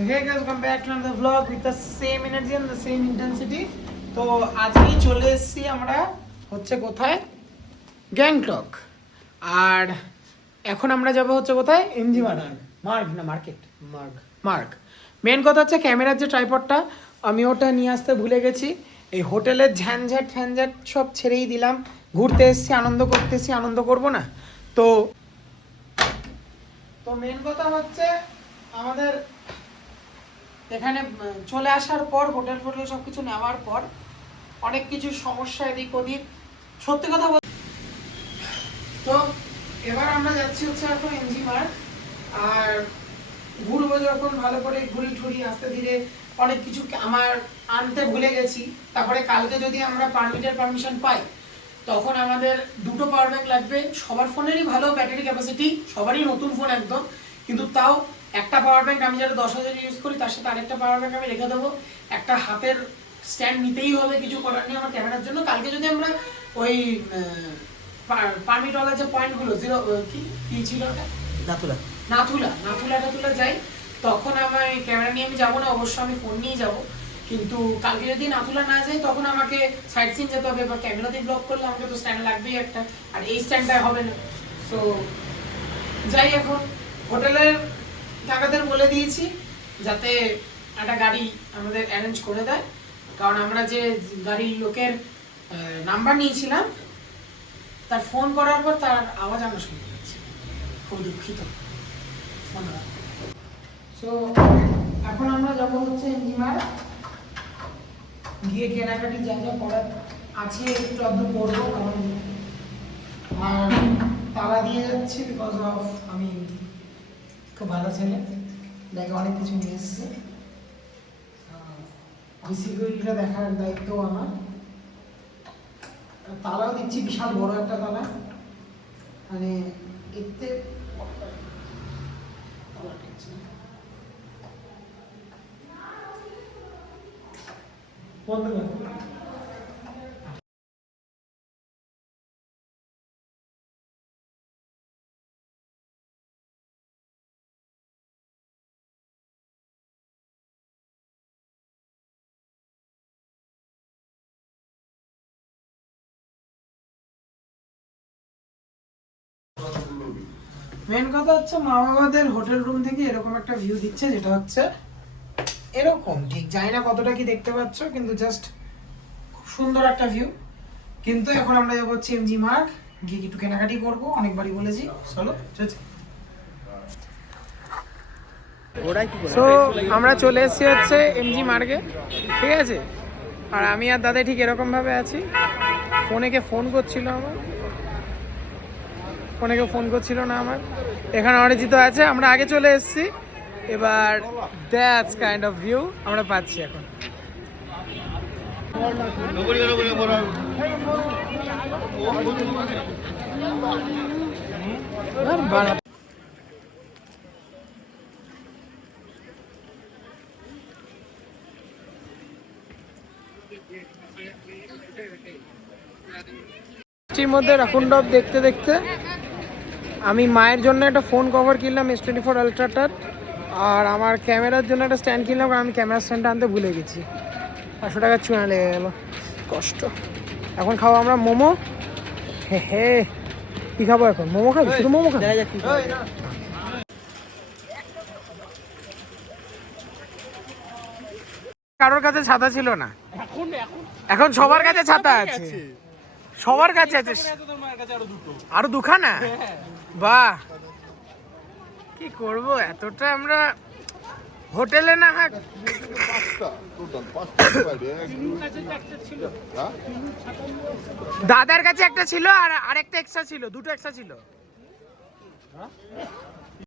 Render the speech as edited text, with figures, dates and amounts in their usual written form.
So hey guys, welcome back to another vlog with the same energy and the same intensity. তো আজকেই চলে এসেছি আমরা হচ্ছে কোথায়, গ্যাংটক। আর এখন আমরা যাব হচ্ছে কোথায়, এমজি মার্গ। মেন কথা হচ্ছে ক্যামেরার যে ট্রাইপডটা আমি ওটা নিয়ে আসতে ভুলে গেছি। এই হোটেলের ঝ্যানঝ্যাট ফ্যানঝ্যাট সব ছেড়েই দিলাম, ঘুরতে এসেছি, আনন্দ করতেছি, আনন্দ করব না? তো মেন কথা হচ্ছে আমাদের এখানে চলে আসার পর হোটেল সব কিছু নেওয়ার পর অনেক কিছু সমস্যা এদিক ওদিক, সত্যি কথা বল। তো এবার আমরা যাচ্ছি হচ্ছে এখন এমজি মার্গ। আর ঘুরবো যখন ভালো করে ঘুরি ঠুরি আস্তে ধীরে, অনেক কিছু আমার আনতে ভুলে গেছি। তারপরে কালকে যদি আমরা পারমিশন পাই তখন আমাদের দুটো পাওয়ার ব্যাংক লাগবে। সবার ফোনেরই ভালো ব্যাটারি ক্যাপাসিটি, সবারই নতুন ফোন একদম, কিন্তু তাও একটা পাওয়ার ব্যাংক আমি যেটা 10,000 ইউজ করি তার সাথে আরেকটা পাওয়ার ব্যাংক আমি রেখে দেবো। একটা হাতের স্ট্যান্ড নিতেই হবে, কিছু করার নেই আমার ক্যামেরার জন্য। কালকে যদি আমরা ওই পারমিটওয়ালা যে পয়েন্টগুলো কি ছিল ওটা, নাথুলা যাই, তখন আমার ক্যামেরা নিয়ে আমি যাবো না, অবশ্য আমি ফোন নিয়ে যাবো। কিন্তু কালকে যদি নাথুলা না যাই তখন আমাকে সাইড সিন যেতে হবে, বা ক্যামেরা দিয়ে ব্লগ করলে আমাকে তো স্ট্যান্ড লাগবেই একটা, আর এই স্ট্যান্ডটা হবে না। সো যাই, এখন হোটেলের টাকাদের বলে দিয়েছি যাতে একটা গাড়ি আমাদের অ্যারেঞ্জ করে দেয়, কারণ আমরা যে গাড়ির লোকের নাম্বার নিয়েছিলাম তার ফোন করার পর তার আওয়াজ আমরা শুনতে পাচ্ছি, খুব দুঃখিত। সো এখন আমরা যাবো হচ্ছে এমজি মার্গ, গিয়ে কেনাকাটি যা যা করার আছে একটু আধটু করবো, কারণ আর তালা দিয়ে যাচ্ছি বিকজ অফ আমি খুব ভালো ছেলে, দেখে অনেক কিছু নিয়ে এসছে। ওই সিকিউরিটিটা দেখার দায়িত্ব আমার। তালাও দিচ্ছি, বিশাল বড় একটা তালা, মানে এতে বন্ধ কর। মেন কথা হচ্ছে মা বাবাদের হোটেল রুম থেকে এরকম একটা ভিউ দিচ্ছে, যেটা হচ্ছে এরকম, ঠিক জানি না কতটা কি দেখতে পাচ্ছ, কিন্তু জাস্ট খুব সুন্দর একটা ভিউ। কিন্তু এখন আমরা যাবো হচ্ছে এমজি মার্গ, গিয়ে একটু কেনাকাটি করবো, অনেকবারই বলেছি, চলো। সো আমরা চলে এসেছি হচ্ছে এমজি মার্গে, ঠিক আছে। আর আমি আর দাদা ঠিক এরকম ভাবে আছি, ফোনে ফোন করছিল না আমার, এখানে অরিজিৎ আছে, আমরা আগে চলে এসেছি। এবার দ্যাটস কাইন্ড অফ ভিউ আমরা পাচ্ছি এখন। বৃষ্টির মধ্যে রাকুন্ডব দেখতে দেখতে আমি মায়ের জন্য একটা ফোন কভার কিনলাম S24 আলট্রাটার, আর আমার ক্যামেরার জন্য একটা স্ট্যান্ড কিনলাম, কারণ আমি ক্যামেরা স্ট্যান্ডটা আনতে ভুলে গেছি। 500 টাকা চুনা লেগে গেল, কষ্ট। এখন খাবো আমরা মোমো। হে কি খাবো এখন? মোমো খাবো, শুধু মোমো খাবো। কারোর কাছে ছাতা ছিল না, এখন সবার কাছে ছাতা আছে, সবার কাছে আছে, আরো দুখানা। বাহ, কি করব, এতটা আমরা হোটেলে না হাক। দাদার কাছে একটা ছিল আর আরেকটা এক্সট্রা ছিল, দুটো এক্সট্রা ছিল।